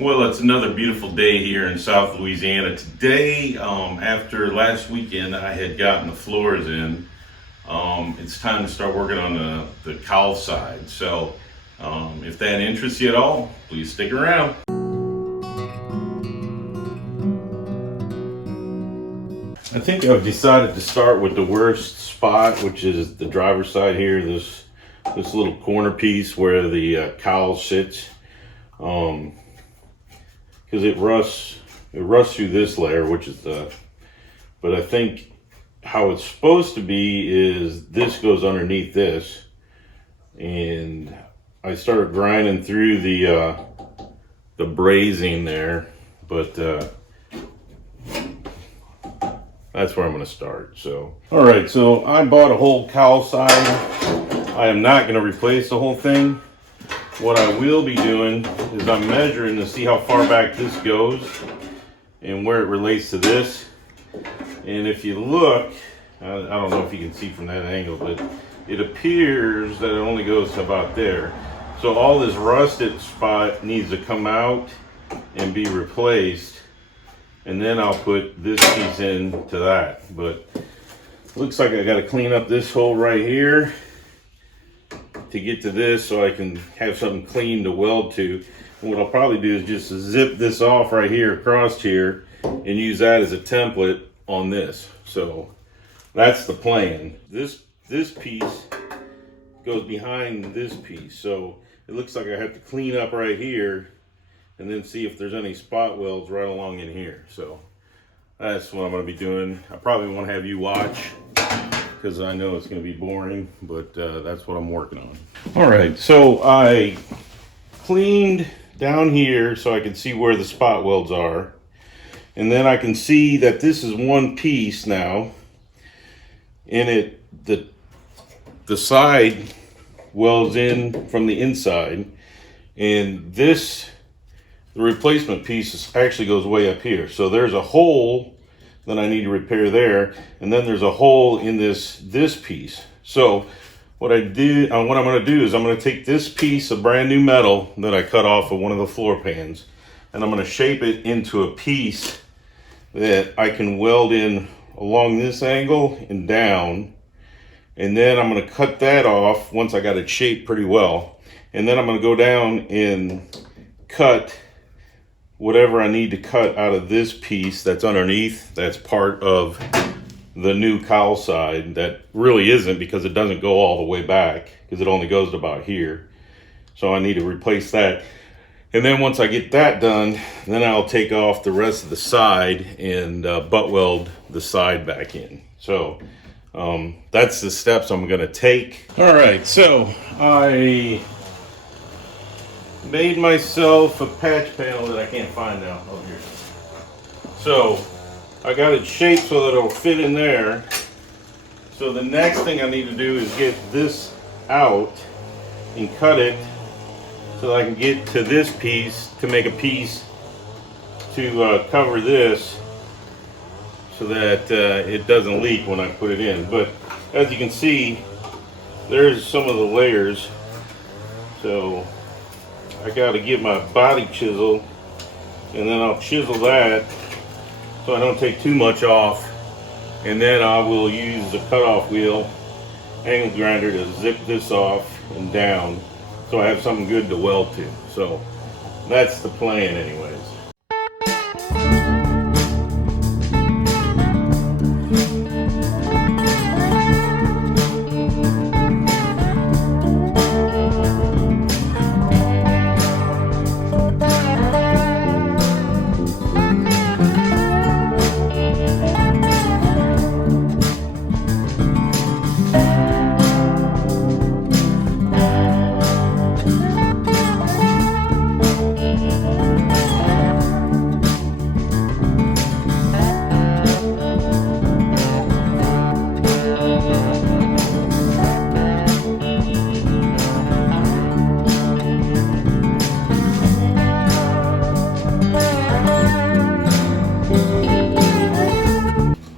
Well, it's another beautiful day here in South Louisiana. Today, after last weekend, I had gotten the floors in. It's time to start working on the cowl side. So, if that interests you at all, please stick around. I think I've decided to start with the worst spot, which is the driver's side here. This little corner piece where the cowl sits. Because it rusts through this layer, which is but I think how it's supposed to be is this goes underneath this, and I started grinding through the brazing there, but that's where I'm going to start. So, all right, so I bought a whole cowl side. I am not going to replace the whole thing. What I will be doing is I'm measuring to see how far back this goes and where it relates to this. And if you look, I don't know if you can see from that angle, but it appears that it only goes to about there. So all this rusted spot needs to come out and be replaced. And then I'll put this piece into that. But it looks like I got to clean up this hole right here to get to this so I can have something clean to weld to. And what I'll probably do is just zip this off right here across here and use that as a template on this. So that's the plan. This piece goes behind this piece. So it looks like I have to clean up right here and then see if there's any spot welds right along in here. So that's what I'm going to be doing. I probably won't have you watch, because I know it's going to be boring, but that's what I'm working on. All right, so I cleaned down here so I can see where the spot welds are. And then I can see that this is one piece now. And the side welds in from the inside. And the replacement piece actually goes way up here. So there's a hole that I need to repair there, and then there's a hole in this piece. So what I'm going to do is I'm going to take this piece of brand new metal that I cut off of one of the floor pans, and I'm going to shape it into a piece that I can weld in along this angle and down. And then I'm going to cut that off once I got it shaped pretty well, and then I'm going to go down and cut whatever I need to cut out of this piece that's underneath. That's part of the new cowl side. That really isn't, because it doesn't go all the way back, because it only goes to about here. So I need to replace that. And then once I get that done, then I'll take off the rest of the side and butt weld the side back in. So that's the steps I'm gonna take. All right, so I made myself a patch panel that I can't find now over here. So I got it shaped so that it'll fit in there. So the next thing I need to do is get this out and cut it so that I can get to this piece to make a piece to cover this so that it doesn't leak when I put it in. But as you can see, there's some of the layers. So I got to get my body chisel, and then I'll chisel that so I don't take too much off, and then I will use the cutoff wheel angle grinder to zip this off and down so I have something good to weld to. So that's the plan anyways.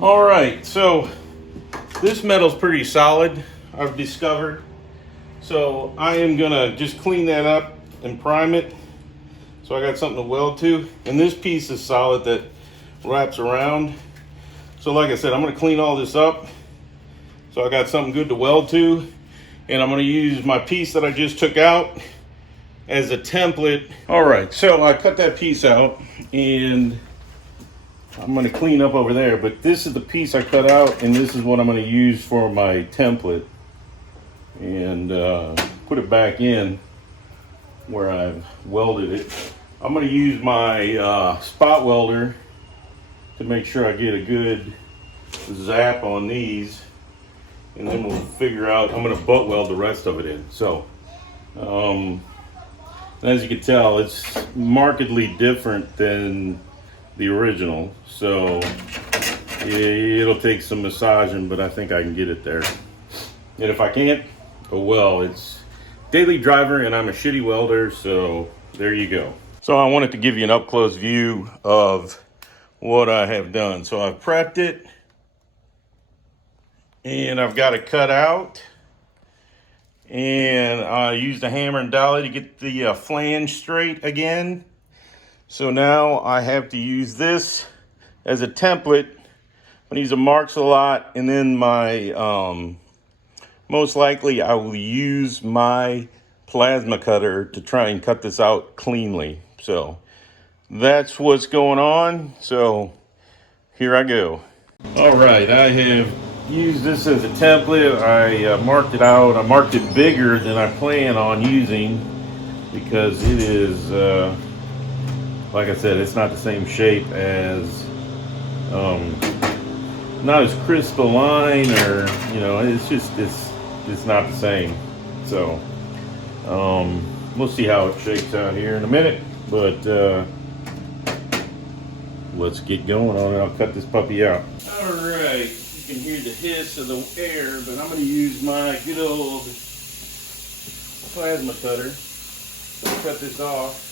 All right, so this metal's pretty solid, I've discovered. So I am gonna just clean that up and prime it. So I got something to weld to, and this piece is solid that wraps around. So like I said, I'm gonna clean all this up. So I got something good to weld to, and I'm gonna use my piece that I just took out as a template. All right, so I cut that piece out, and I'm gonna clean up over there, but this is the piece I cut out, and this is what I'm gonna use for my template, and put it back in where I've welded it. I'm gonna use my spot welder to make sure I get a good zap on these, and then we'll figure out, I'm gonna butt weld the rest of it in. So, as you can tell, it's markedly different than the original. So it'll take some massaging, but I think I can get it there. And if I can't, oh well, it's daily driver and I'm a shitty welder, so there you go. So I wanted to give you an up close view of what I have done. So I've prepped it, and I've got it cut out, and I used a hammer and dolly to get the flange straight again. So now I have to use this as a template. I'm gonna use the marks a lot, and then my most likely I will use my plasma cutter to try and cut this out cleanly. So that's what's going on. So here I go. All right, I have used this as a template. I marked it out. I marked it bigger than I plan on using because it is, like I said, it's not the same shape as, not as crystalline, or, you know, it's just, it's not the same. So, we'll see how it shakes out here in a minute, but, let's get going on it. I'll cut this puppy out. All right, you can hear the hiss of the air, but I'm gonna use my good old plasma cutter to cut this off.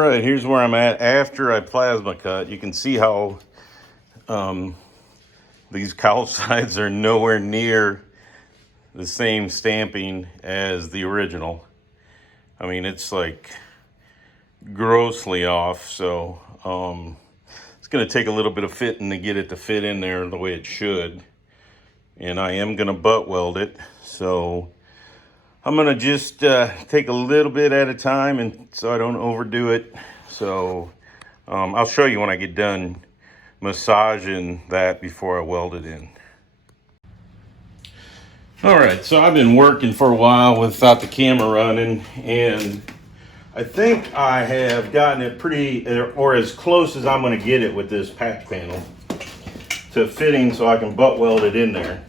All right, here's where I'm at after I plasma cut. You can see how these cowl sides are nowhere near the same stamping as the original. I mean, it's like grossly off. So it's gonna take a little bit of fitting to get it to fit in there the way it should. And I am gonna butt weld it. So I'm gonna just take a little bit at a time, and so I don't overdo it. So I'll show you when I get done massaging that before I weld it in. All right, so I've been working for a while without the camera running, and I think I have gotten it pretty, or as close as I'm gonna get it with this patch panel to fitting so I can butt weld it in there.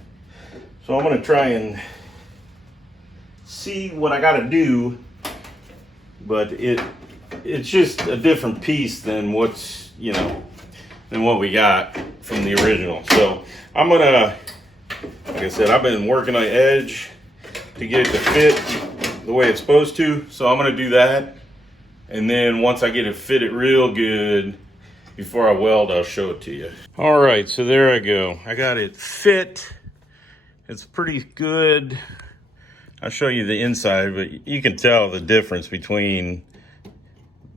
So I'm gonna try and see what I gotta do, but it's just a different piece than what's, you know, than what we got from the original. So I'm gonna, like I said, I've been working on the edge to get it to fit the way it's supposed to. So I'm gonna do that, and then once I get it fitted real good before I weld, I'll show it to you. All right, so there I go. I got it fit. It's pretty good. I'll show you the inside, but you can tell the difference between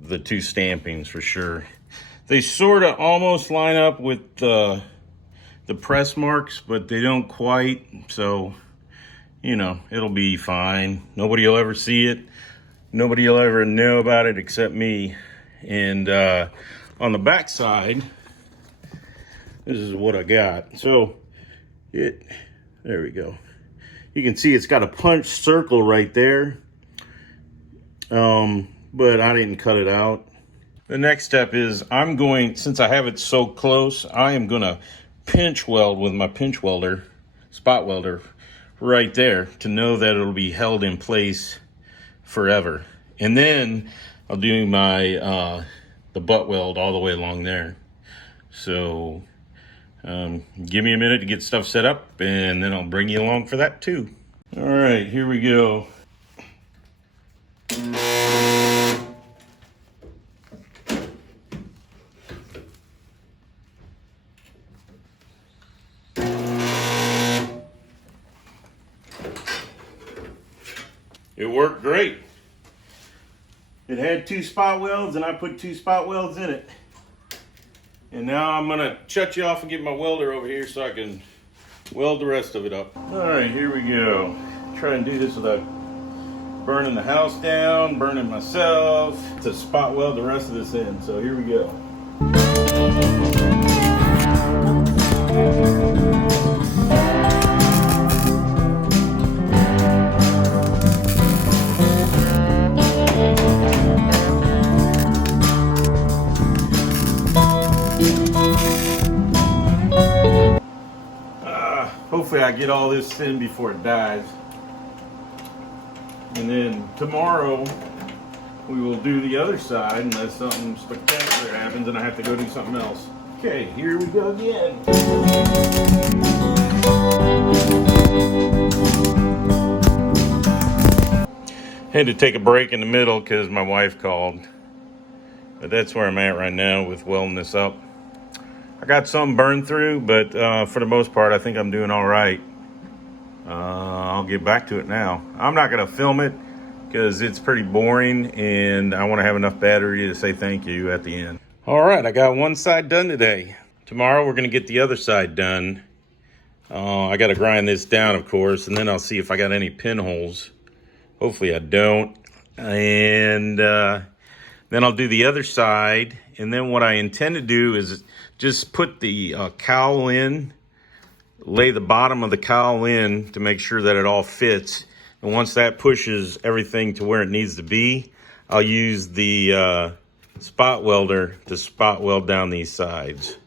the two stampings for sure. They sort of almost line up with the press marks, but they don't quite. So, you know, it'll be fine. Nobody will ever see it. Nobody will ever know about it except me. And on the back side, this is what I got. So there we go. You can see it's got a punch circle right there, but I didn't cut it out. The next step is I'm going, since I have it so close, I am gonna pinch weld with my pinch welder, spot welder, right there to know that it'll be held in place forever. And then I'll do my the butt weld all the way along there. So give me a minute to get stuff set up, and then I'll bring you along for that too. All right, here we go. It worked great. It had 2 spot welds and I put 2 spot welds in it. And now I'm gonna shut you off and get my welder over here so I can weld the rest of it up. All right, here we go. Try and do this without burning the house down, burning myself, to spot weld the rest of this in. So here we go. Hopefully I get all this in before it dies. And then tomorrow we will do the other side unless something spectacular happens and I have to go do something else. Okay, here we go again. Had to take a break in the middle because my wife called. But that's where I'm at right now with welding this up. I got some burned through, but for the most part, I think I'm doing all right. I'll get back to it now. I'm not going to film it because it's pretty boring and I want to have enough battery to say thank you at the end. All right, I got one side done today. Tomorrow, we're going to get the other side done. I got to grind this down, of course, and then I'll see if I got any pinholes. Hopefully I don't. And then I'll do the other side. And then what I intend to do is just put the cowl in, lay the bottom of the cowl in to make sure that it all fits. And once that pushes everything to where it needs to be, I'll use the spot welder to spot weld down these sides.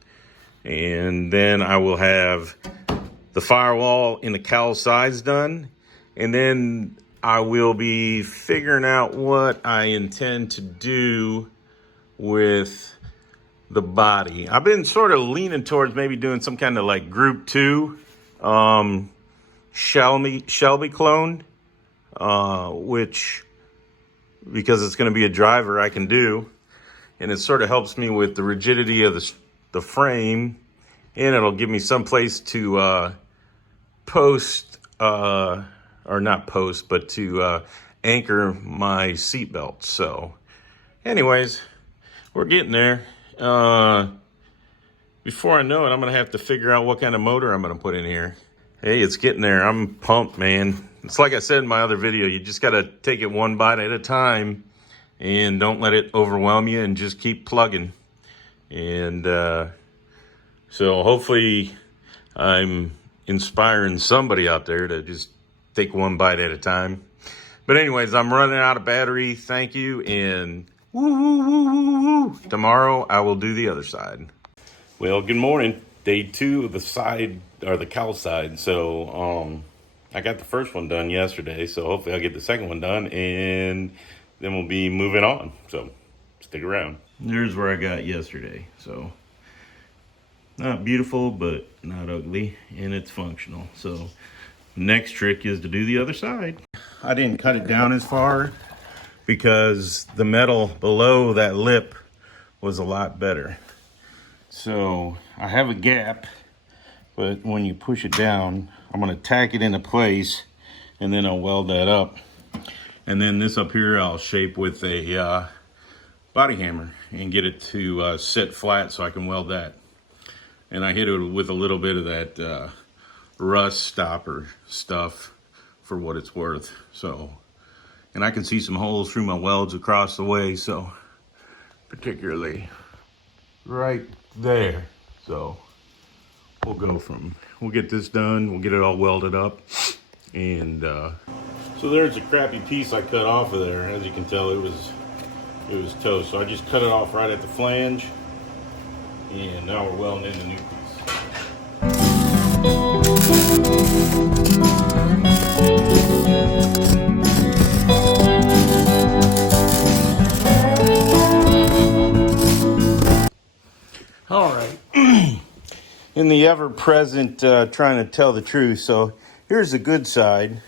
And then I will have the firewall in the cowl sides done. And then I will be figuring out what I intend to do with the body. I've been sort of leaning towards maybe doing some kind of like group 2 Shelby clone, which, because it's going to be a driver, I can do. And it sort of helps me with the rigidity of the frame, and it'll give me some place to post, or not post, but to anchor my seatbelt. So anyways, we're getting there. Before I know it, I'm going to have to figure out what kind of motor I'm going to put in here. Hey, it's getting there. I'm pumped, man. It's like I said in my other video, you just got to take it one bite at a time and don't let it overwhelm you and just keep plugging. And so hopefully I'm inspiring somebody out there to just take one bite at a time. But anyways, I'm running out of battery. Thank you. And tomorrow I will do the other side. Well, good morning. Day 2 of the side, or the cowl side. So I got the first one done yesterday, so hopefully I'll get the second one done and then we'll be moving on. So stick around. There's where I got yesterday. So not beautiful, but not ugly, and it's functional. So next trick is to do the other side. I didn't cut it down as far because the metal below that lip was a lot better. So I have a gap, but when you push it down, I'm going to tack it into place and then I'll weld that up. And then this up here I'll shape with a body hammer and get it to sit flat so I can weld that. And I hit it with a little bit of that rust stopper stuff for what it's worth. So, and I can see some holes through my welds across the way, so particularly right there. So we'll get this done, we'll get it all welded up. And so there's a crappy piece I cut off of there. As you can tell, it was toast. So I just cut it off right at the flange, and now we're welding in the new piece. All right. In the ever-present trying to tell the truth. So here's the good side.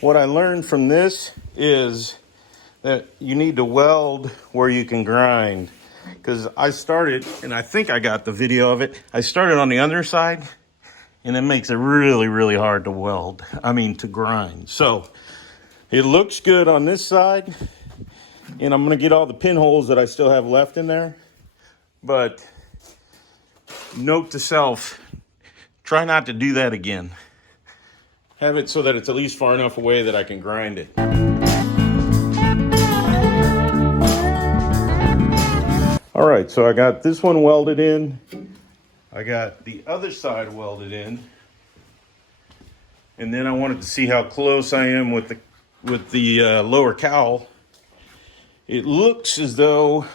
What I learned from this is that you need to weld where you can grind. Because I started, and I think I got the video of it, I started on the underside, and it makes it really, really hard to weld. I mean, to grind. So it looks good on this side, and I'm gonna get all the pinholes that I still have left in there. But note to self, try not to do that again. Have it so that it's at least far enough away that I can grind it. All right, so I got this one welded in. I got the other side welded in. And then I wanted to see how close I am with the lower cowl. It looks as though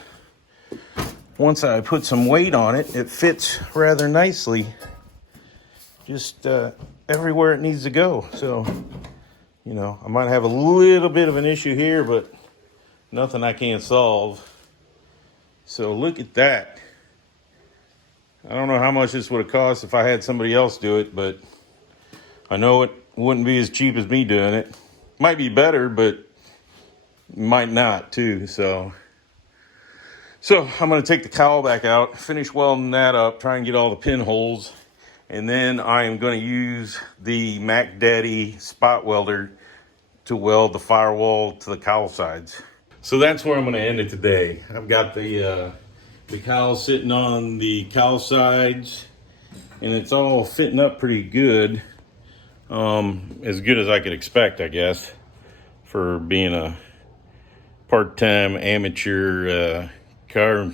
once I put some weight on it, it fits rather nicely. Just everywhere it needs to go. So, you know, I might have a little bit of an issue here, but nothing I can't solve. So look at that. I don't know how much this would have cost if I had somebody else do it, but I know it wouldn't be as cheap as me doing it. Might be better, but might not too. So I'm going to take the cowl back out, finish welding that up, try and get all the pinholes. And then I am going to use the Mac Daddy spot welder to weld the firewall to the cowl sides. So that's where I'm going to end it today. I've got the cowl sitting on the cowl sides, and it's all fitting up pretty good. As good as I could expect, I guess, for being a part-time amateur car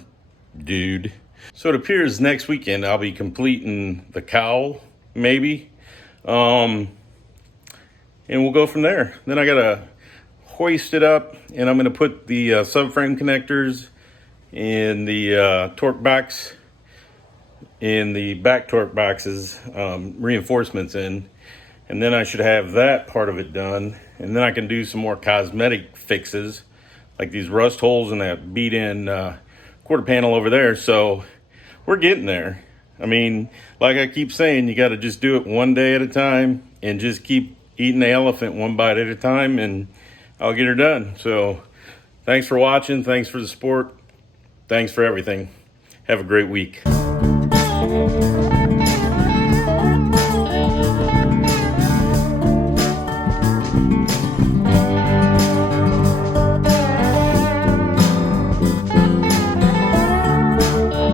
dude. So it appears next weekend I'll be completing the cowl, maybe. And we'll go from there. Then I gotta hoist it up, and I'm gonna put the subframe connectors and the torque box in the back torque boxes, reinforcements in. And then I should have that part of it done. And then I can do some more cosmetic fixes, like these rust holes in that beat-in quarter panel over there. So we're getting there. I mean, like I keep saying, you got to just do it one day at a time and just keep eating the elephant one bite at a time, and I'll get her done. So thanks for watching. Thanks for the support. Thanks for everything. Have a great week.